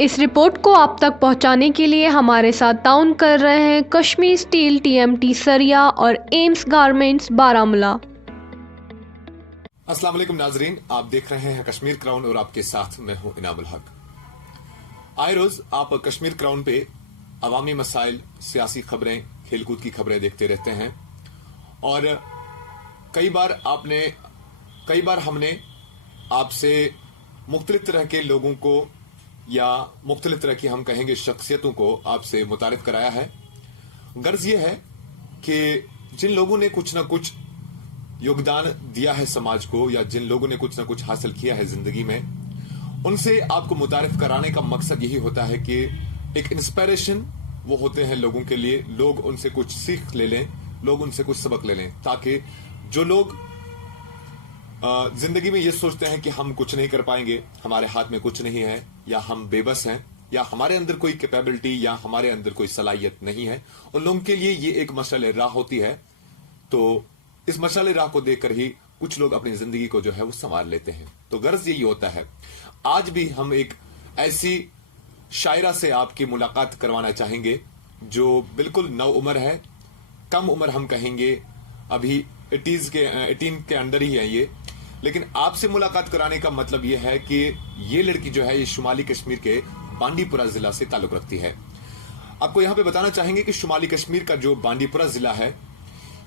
इस रिपोर्ट को आप तक पहुंचाने के लिए हमारे साथ ताउन कर रहे हैं कश्मीर स्टील, टीएमटी सरिया और एम्स गारमेंट्स बारामूला। अस्सलाम वालेकुम नाजरीन, आप देख रहे हैं कश्मीर क्राउन और आपके साथ मैं हूं इनामुल हक। आए रोज आप कश्मीर क्राउन पे अवामी मसाइल, सियासी खबरें, खेलकूद की खबरें देखते रहते हैं और कई बार हमने आपसे मुख्तलिफ तरह के लोगों को या मुख्तलिफ तरह की हम कहेंगे शख्सियतों को आपसे मुतारिफ कराया है। गर्ज ये है कि जिन लोगों ने कुछ ना कुछ योगदान दिया है समाज को या जिन लोगों ने कुछ ना कुछ हासिल किया है जिंदगी में, उनसे आपको मुतारिफ कराने का मकसद यही होता है कि एक इंस्पिरेशन वो होते हैं लोगों के लिए, लोग उनसे कुछ सीख ले लें, लोग उनसे कुछ सबक ले लें, ताकि जो लोग जिंदगी में ये सोचते हैं कि हम कुछ नहीं कर पाएंगे, हमारे हाथ में कुछ नहीं है, या हम बेबस हैं, या हमारे अंदर कोई कैपेबिलिटी या हमारे अंदर कोई सलाहियत नहीं है, उन लोगों के लिए ये एक मशाल राह होती है। तो इस मशाल राह को देखकर ही कुछ लोग अपनी जिंदगी को जो है वो संवार लेते हैं। तो गर्ज यही होता है। आज भी हम एक ऐसी शायरा से आपकी मुलाकात करवाना चाहेंगे जो बिल्कुल नौ उम्र है, कम उम्र हम कहेंगे, अभी 18 के अंदर ही है ये, लेकिन आपसे मुलाकात कराने का मतलब ये है कि ये लड़की जो है ये शुमाली कश्मीर के बांडीपुरा जिला से ताल्लुक रखती है। आपको यहां पे बताना चाहेंगे कि शुमाली कश्मीर का जो बांडीपुरा जिला है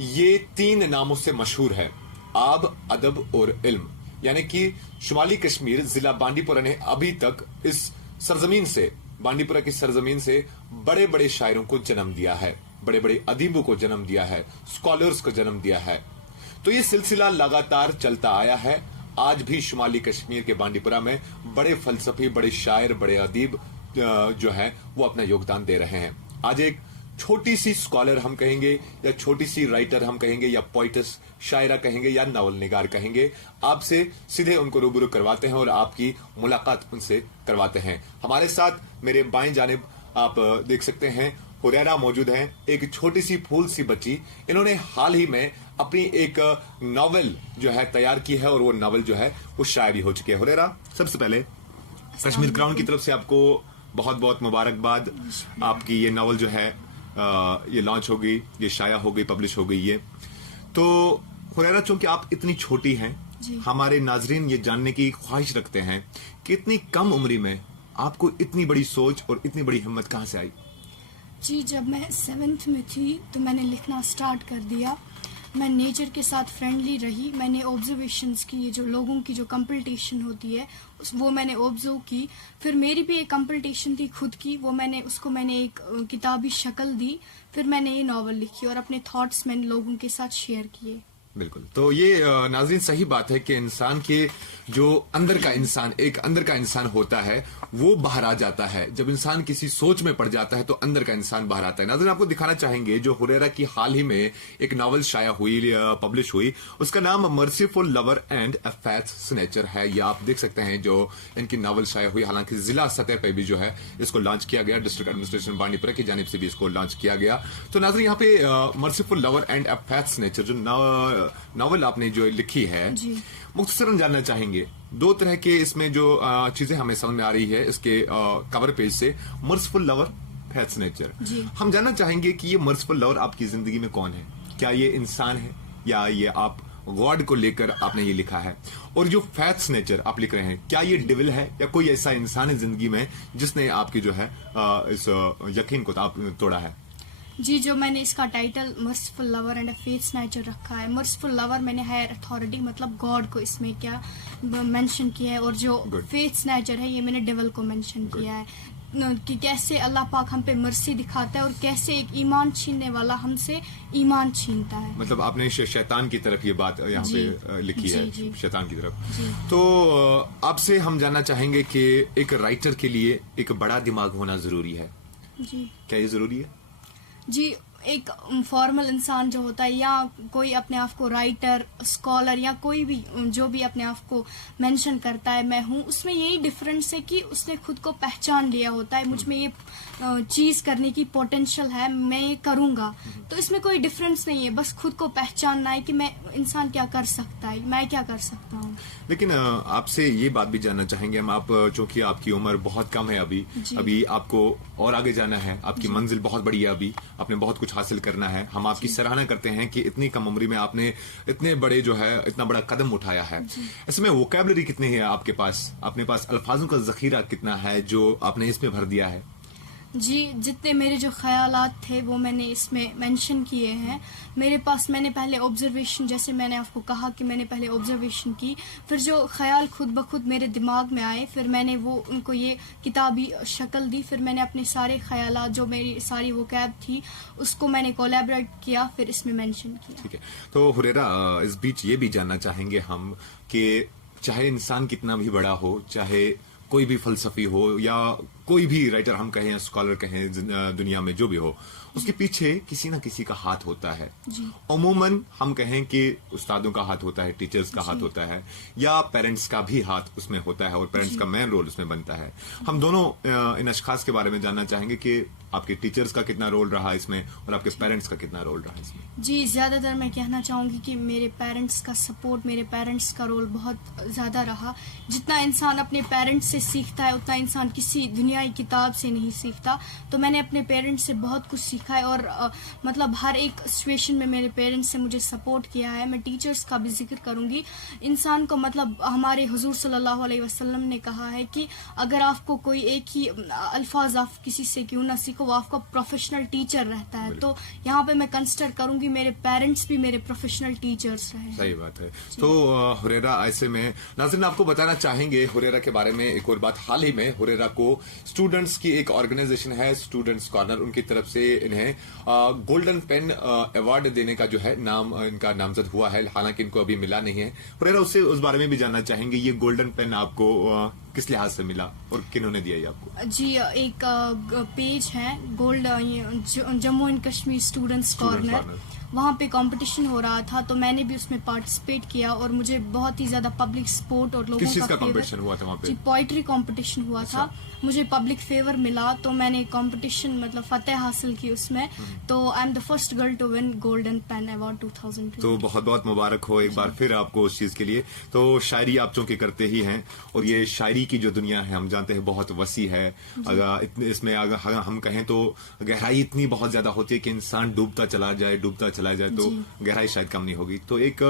ये 3 नामों से मशहूर है, आब, अदब और इल्म। यानी कि शुमाली कश्मीर जिला बांडीपुरा ने अभी तक इस सरजमीन से, बांडीपुरा की सरजमीन से बड़े बड़े शायरों को जन्म दिया है, बड़े बड़े अदीबों को जन्म दिया है, स्कॉलर्स को जन्म दिया है। तो ये सिलसिला लगातार चलता आया है। आज भी शुमाली कश्मीर के बांडीपुरा में बड़े फलसफी, बड़े शायर, बड़े अदीब जो है वो अपना योगदान दे रहे हैं। आज एक छोटी सी स्कॉलर हम कहेंगे, या छोटी सी राइटर हम कहेंगे, या पोइटस, शायरा कहेंगे, या नावल निगार कहेंगे, आपसे सीधे उनको रूबरू करवाते हैं और आपकी मुलाकात उनसे करवाते हैं। हमारे साथ मेरे बाएं जानिब आप देख सकते हैं हुरैरा मौजूद हैं, एक छोटी सी फूल सी बच्ची। इन्होंने हाल ही में अपनी एक नॉवेल जो है तैयार की है और वो नॉवेल जो है वो शायरी हो चुकी है। हुरैरा, सबसे पहले कश्मीर क्राउन की तरफ से आपको बहुत बहुत मुबारकबाद। आपकी ये नॉवेल जो है ये लॉन्च हो गई, ये शाया हो गई, पब्लिश हो गई ये। तो हुरैरा, चूंकि आप इतनी छोटी हैं, हमारे नाजरीन ये जानने की ख्वाहिश रखते हैं कि इतनी कम उम्री में आपको इतनी बड़ी सोच और इतनी बड़ी हिम्मत कहां से आई? जी, जब मैं 7th में थी तो मैंने लिखना स्टार्ट कर दिया। मैं नेचर के साथ फ्रेंडली रही। मैंने ऑब्जर्वेशंस की, जो लोगों की जो कंपटीशन होती है वो मैंने ऑब्जर्व की। फिर मेरी भी एक कंपटीशन थी खुद की, वो उसको मैंने एक किताबी शक्ल दी। फिर मैंने ये नॉवल लिखी और अपने थॉट्स मैंने लोगों के साथ शेयर किए। बिल्कुल। तो ये नाज़रीन सही बात है कि इंसान के जो अंदर का इंसान होता है वो बाहर आ जाता है। जब इंसान किसी सोच में पड़ जाता है तो अंदर का इंसान बाहर आता है। नाज़रीन, आपको दिखाना चाहेंगे जो हुरैरा की हाल ही में एक नॉवल शाया हुई, पब्लिश हुई, उसका नाम merciful lover and a faith snatcher है। ये आप देख सकते हैं जो इनकी नॉवल शाया हुई। हालांकि जिला सतह पर भी जो है इसको लॉन्च किया गया, डिस्ट्रिक्ट एडमिनिस्ट्रेशन बांडीपुरा की जानिब से भी इसको लॉन्च किया गया। तो नाज़रीन, यहाँ पे merciful lover and a faith snatcher जो नॉवल आपने जो लिखी है, मुख्तसरन जानना चाहेंगे। 2 तरह के इसमें जो चीजें हमें समझ में आ रही है इसके कवर पेज से, मर्सीफुल लवर, फैथ स्नैचर। हम जानना चाहेंगे कि ये मर्सीफुल लवर आपकी जिंदगी में कौन है? क्या ये इंसान है या ये आप गॉड को लेकर आपने ये लिखा है? और जो फैथ स्नैचर आप लिख रहे हैं, क्या ये डिविल है या कोई ऐसा इंसान है जिंदगी में जिसने आपकी जो है इस यकीन को तोड़ा है? जी, जो मैंने इसका title merciful lover and a faith snatcher रखा है, मर्सीफुल लवर मैंने हायर अथॉरिटी मतलब गॉड को इसमें क्या मेंशन किया है, और जो फेथ स्नैचर है ये मैंने डेविल को मेंशन किया है कि कैसे अल्लाह पाक हम पे मर्सी दिखाता है और कैसे एक ईमान छीनने वाला हमसे ईमान छीनता है। मतलब आपने शैतान की तरफ ये बात यहाँ पे लिखी है, शैतान की तरफ। तो आपसे हम जानना चाहेंगे कि एक राइटर के लिए एक बड़ा दिमाग होना जरूरी है। जी, क्या ये जरूरी है? जी, ایک فارمل انسان جو ہوتا ہے یا کوئی اپنے آپ کو رائٹر اسکالر یا کوئی بھی جو بھی اپنے آپ کو مینشن کرتا ہے میں ہوں, اس میں یہی ڈفرینس ہے کہ اس نے خود کو پہچان لیا ہوتا ہے مجھ میں یہ چیز کرنے کی پوٹینشیل ہے, میں یہ کروں گا. تو اس میں کوئی ڈفرینس نہیں ہے, بس خود کو پہچاننا ہے کہ میں انسان کیا کر سکتا ہے, میں کیا کر سکتا ہوں. لیکن آپ سے یہ بات بھی جاننا چاہیں گے ہم, آپ چونکہ آپ کی عمر بہت کم ہے ابھی آپ کو اور آگے جانا ہے, آپ کی منزل بہت بڑی ہے, ابھی آپ نے بہت کچھ حاصل کرنا ہے. ہم آپ کی سراہنا کرتے ہیں کہ اتنی کم عمری میں آپ نے اتنے بڑے جو ہے اتنا بڑا قدم اٹھایا ہے. اس میں ووکیبلری کتنی ہے آپ کے پاس, اپنے پاس الفاظوں کا ذخیرہ کتنا ہے جو آپ نے اس میں بھر دیا ہے؟ جی, جتنے میرے جو خیالات تھے وہ میں نے اس میں مینشن کیے ہیں. میرے پاس میں نے پہلے آبزرویشن, جیسے میں نے آپ کو کہا کہ میں نے پہلے آبزرویشن کی, پھر جو خیال خود بخود میرے دماغ میں آئے پھر میں نے وہ ان کو یہ کتابی شکل دی. پھر میں نے اپنے سارے خیالات جو میری ساری ووکیب تھی اس کو میں نے کولیبریٹ کیا, پھر اس میں مینشن کیا. ٹھیک ہے. تو حریرہ, اس بیچ یہ بھی جاننا چاہیں گے ہم کہ چاہے انسان کتنا بھی بڑا ہو, چاہے کوئی بھی فلسفی ہو یا کوئی بھی رائٹر ہم کہیں, اسکالر کہیں, دنیا میں جو بھی ہو, اس کے پیچھے کسی نہ کسی کا ہاتھ ہوتا ہے. عموماً ہم کہیں کہ استادوں کا ہاتھ ہوتا ہے, ٹیچرز کا ہاتھ ہوتا ہے, یا پیرنٹس کا بھی ہاتھ اس میں ہوتا ہے, اور پیرنٹس کا مین رول اس میں بنتا ہے. ہم دونوں ان اشخاص کے بارے میں جاننا چاہیں گے کہ آپ کے ٹیچرز کا کتنا رول رہا اس میں اور آپ کے پیرنٹس کا کتنا رول رہا اس میں. جی, زیادہ تر میں کہنا چاہوں گی کہ میرے پیرنٹس کا سپورٹ, میرے پیرنٹس کا رول بہت زیادہ رہا. جتنا انسان اپنے پیرنٹس سے سیکھتا ہے اتنا انسان کسی دنیائی کتاب سے نہیں سیکھتا. تو میں نے اپنے پیرنٹس سے بہت کچھ سیکھا ہے, اور مطلب ہر ایک سچویشن میں میرے پیرنٹس نے مجھے سپورٹ کیا ہے. میں ٹیچرس کا بھی ذکر کروں گی. انسان کو مطلب ہمارے حضور صلی اللہ علیہ وسلم نے کہا ہے کہ اگر آپ کو کوئی ایک ہی الفاظ آپ کسی سے کیوں نہ سیکھو, وہ آپ کا پروفیشنل ٹیچر رہتا ہے. تو یہاں پہ میں کنسیڈر کروں گی میرے پیرنٹس بھی میرے پروفیشنل ٹیچرس رہے. صحیح بات ہے. تو حریرہ, ایسے میں ناظرین آپ کو بتانا چاہیں گے حریرہ کے بارے میں ایک اور بات. حال ہی میں حریرہ کو اسٹوڈنٹس کی ایک آرگنائزیشن ہے اسٹوڈنٹس کارنر, ان کی طرف سے انہیں گولڈن پین ایوارڈ دینے کا جو ہے نام ان کا نامزد ہوا ہے, حالانکہ ان کو ابھی ملا نہیں ہے. حریرہ, اس سے اس بارے میں بھی جاننا چاہیں گے, یہ گولڈن پین آپ کو کس لحاظ سے ملا اور کنہوں نے دیا یہ آپ کو؟ جی, ایک پیج ہے gold Jammu and Kashmir students corner, وہاں پہ کمپٹیشن ہو رہا تھا تو میں نے بھی اس میں پارٹیسپیٹ کیا, اور مجھے بہت ہی زیادہ پبلک سپورٹ اور لوگوں کا کمپٹیشن ہوا تھا وہاں پہ؟ جی, پوئٹری کمپٹیشن ہوا تھا. مجھے پبلک فیور ملا تو میں نے کمپٹیشن مطلب فتح حاصل کی اس میں. تو I am the first girl to win golden pen award 2020. تو بہت بہت مبارک ہو ایک بار پھر آپ کو اس چیز کے لیے. تو شاعری آپ چونکہ کرتے ہی ہیں, اور یہ شاعری کی جو دنیا ہے ہم جانتے ہیں بہت وسیع ہے. اس میں اگر ہم کہیں تو گہرائی اتنی بہت زیادہ ہوتی ہے کہ انسان ڈوبتا چلا جائے تو گہرائی شاید کم نہیں ہوگی. تو ایک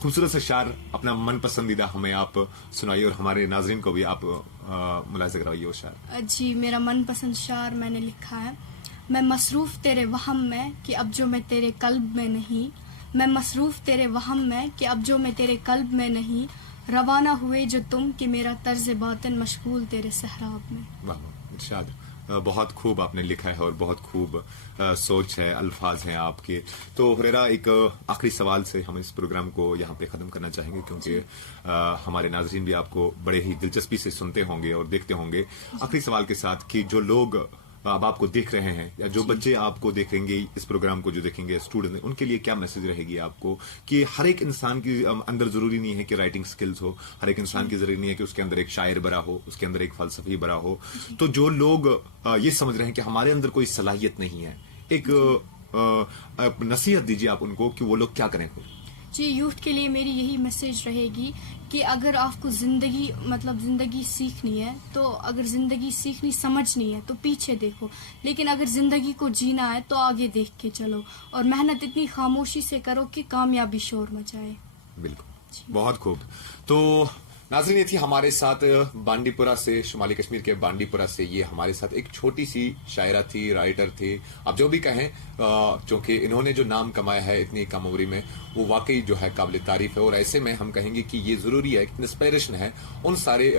خوبصورت سا شعر اپنا من پسندیدہ ہمیں آپ سنائیے, اور ہمارے ناظرین کو بھی آپ ملاحظہ کروائیے وہ شعر. جی, میرا من پسند شعر میں نے لکھا ہے. میں مصروف تیرے وہم میں کہ اب جو میں تیرے قلب میں نہیں, میں مصروف تیرے وہم میں کہ اب جو میں تیرے قلب میں نہیں, روانہ ہوئے جو تم کہ میرا طرز باطن مشغول تیرے صحراب میں. واہ, ارشاد. بہت خوب آپ نے لکھا ہے اور بہت خوب سوچ ہے, الفاظ ہیں آپ کے. تو حریرہ, ایک آخری سوال سے ہم اس پروگرام کو یہاں پہ ختم کرنا چاہیں گے, کیونکہ ہمارے ناظرین بھی آپ کو بڑے ہی دلچسپی سے سنتے ہوں گے اور دیکھتے ہوں گے. آخری سوال کے ساتھ کہ جو لوگ اب آپ کو دیکھ رہے ہیں یا جو بچے آپ کو دیکھیں گے, اس پروگرام کو جو دیکھیں گے اسٹوڈنٹ, ان کے لیے کیا میسج رہے گی آپ کو کہ ہر ایک انسان کی اندر ضروری نہیں ہے کہ رائٹنگ سکلز ہو, ہر ایک انسان کی ضروری نہیں ہے کہ اس کے اندر ایک شاعر بڑا ہو, اس کے اندر ایک فلسفی بڑا ہو. تو جو لوگ یہ سمجھ رہے ہیں کہ ہمارے اندر کوئی صلاحیت نہیں ہے, ایک نصیحت دیجیے آپ ان کو کہ وہ لوگ کیا کریں. جی, یوتھ کے لیے میری یہی میسج رہے گی کہ اگر آپ کو زندگی سیکھنی ہے, تو اگر زندگی سیکھنی سمجھنی ہے تو پیچھے دیکھو, لیکن اگر زندگی کو جینا ہے تو آگے دیکھ کے چلو, اور محنت اتنی خاموشی سے کرو کہ کامیابی شور مچائے. بالکل, بہت خوب. تو ناظرین, یہ تھی ہمارے ساتھ بانڈی پورہ سے, شمالی کشمیر کے بانڈی پورہ سے, یہ ہمارے ساتھ ایک چھوٹی سی شاعرہ تھی, رائٹر تھی, آپ جو بھی کہیں, چونکہ انہوں نے جو نام کمایا ہے اتنی کم عمری میں وہ واقعی جو ہے قابل تعریف ہے. اور ایسے میں ہم کہیں گے کہ یہ ضروری ہے, ایک انسپائریشن ہے ان سارے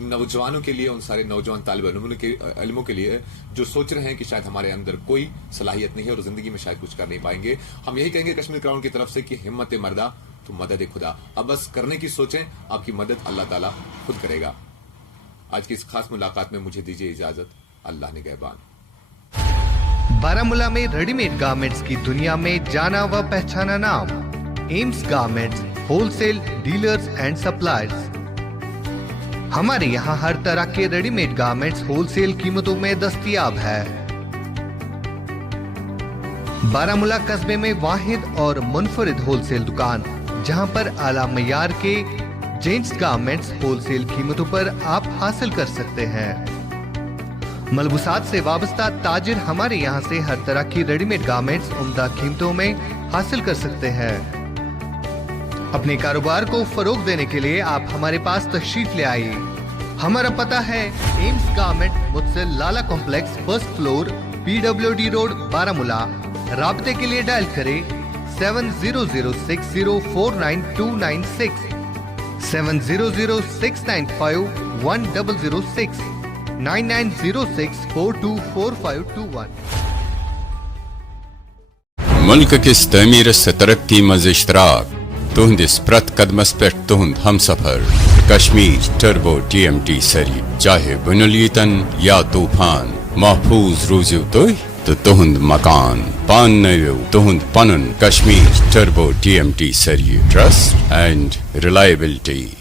نوجوانوں کے لیے, ان سارے نوجوان طالب علموں کے لیے جو سوچ رہے ہیں کہ شاید ہمارے اندر کوئی صلاحیت نہیں ہے اور زندگی میں شاید کچھ کر نہیں پائیں گے. ہم یہی کہیں گے کشمیر کراؤن کی طرف سے کہ ہمت مردہ تو مدد خدا, اب بس کرنے کی سوچیں, آپ کی مدد اللہ تعالیٰ خود کرے گا. آج کی اس خاص ملاقات میں مجھے دیجیے اجازت. اللہ نگہبان. बारामूला में रेडीमेड गारमेंट्स की दुनिया में जाना व पहचाना नाम AIIMS garments wholesale dealers and suppliers. हमारे यहाँ हर तरह के रेडीमेड गारमेंट्स होलसेल कीमतों में दस्तयाब है। बारामूला कस्बे में वाहिद और मुनफरिद होलसेल दुकान, जहां पर आला मयार के जेंट्स गारमेंट्स होलसेल कीमतों पर आप हासिल कर सकते हैं। मलबूसात से वाबस्ता ताजिर हमारे यहाँ से हर तरह की रेडीमेड गारमेंट्स उम्दा कीमतों में हासिल कर सकते हैं। अपने कारोबार को फरोग देने के लिए आप हमारे पास तशरीफ ले आइए। हमारा पता है एम्स गारमेंट मुत्सिल Lala complex, first floor, PWD road, Baramulla. राब्ते के लिए डायल करें 7006049296, 7006951006, 9906424521। मुल्क किस तमीर से तरक्की मज इश्तराक तुहंदिस प्रत कदमस पे तुहंद हम सफर कश्मीर टर्बो TMT सरी, चाहे बुनलीतन या तूफान, महफूज रूज़िव तो तुहंद मकान पान नयो तुहंद पनन कश्मीर टर्बो TMT सरी, ट्रस्ट एंड रिलायबिलिटी।